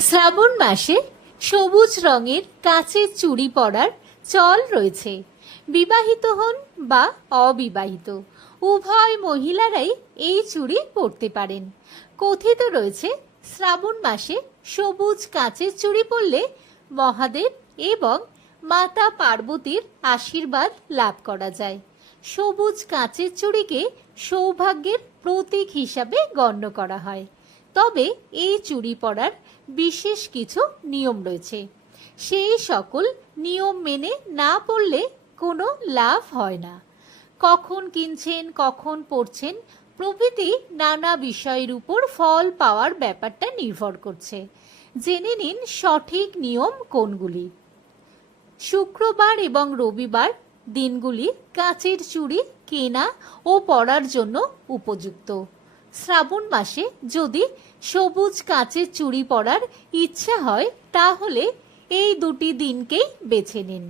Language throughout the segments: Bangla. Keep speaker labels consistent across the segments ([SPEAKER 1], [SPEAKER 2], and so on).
[SPEAKER 1] শ্রাবণ মাসে সবুজ রঙের কাঁচের চুড়ি পরার চল রয়েছে। বিবাহিত হন বা অবিবাহিত, উভয় মহিলারাই এই চুড়ি পরতে পারেন। কথিত রয়েছে, শ্রাবণ মাসে সবুজ কাঁচের চুড়ি পরলে মহাদেব এবং মাতা পার্বতীর আশীর্বাদ লাভ করা যায়। সবুজ কাঁচের চুড়িকে সৌভাগ্যের প্রতীক হিসাবে গণ্য করা হয়। তবে এই চুড়ি পরার বিশেষ কিছু নিয়ম রয়েছে। সেই সকল নিয়ম মেনে না পড়লে কোনো লাভ হয় না। কখন কিনছেন, কখন পড়ছেন, প্রভৃতি নানা বিষয়ের উপর ফল পাওয়ার ব্যাপারটা নির্ভর করছে। জেনে নিন সঠিক নিয়ম কোনগুলি। শুক্রবার এবং রবিবার দিনগুলি কাঁচের চুড়ি কেনা ও পরার জন্য উপযুক্ত। শ্রাবণ মাসে যদি সবুজ কাচের চুড়ি পরার ইচ্ছা হয়, তাহলে এই দুটি দিনকেই বেছে নিন।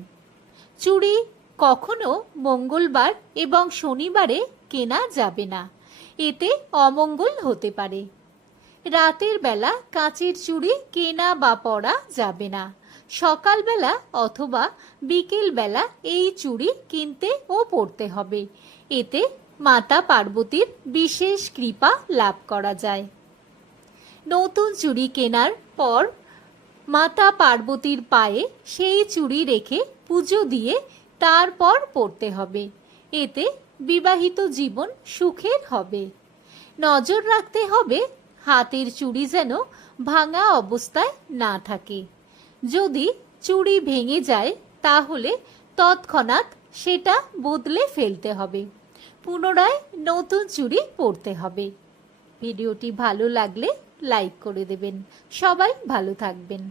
[SPEAKER 1] চুড়ি কখনো মঙ্গলবার এবং শনিবারে কেনা যাবে না। এতে অমঙ্গল হতে পারে। রাতের বেলা কাঁচের চুড়ি কেনা বা পরা যাবে না। সকালবেলা অথবা বিকেল বেলা এই চুড়ি কিনতে ও পরতে হবে। এতে মাতা পার্বতীর বিশেষ কৃপা লাভ করা যায়। নতুন চুড়ি কেনার পর মাতা পার্বতীর পায়ে সেই চুড়ি রেখে পুজো দিয়ে তারপর পড়তে হবে। এতে বিবাহিত জীবন সুখের হবে। নজর রাখতে হবে হাতের চুড়ি যেন ভাঙা অবস্থায় না থাকে। যদি চুড়ি ভেঙে যায় তাহলে তৎক্ষণাৎ সেটা বদলে ফেলতে হবে। পুনরায় নতুন চুড়ি পরতে হবে। ভিডিওটি ভালো লাগলে লাইক করে দেবেন। সবাই ভালো থাকবেন।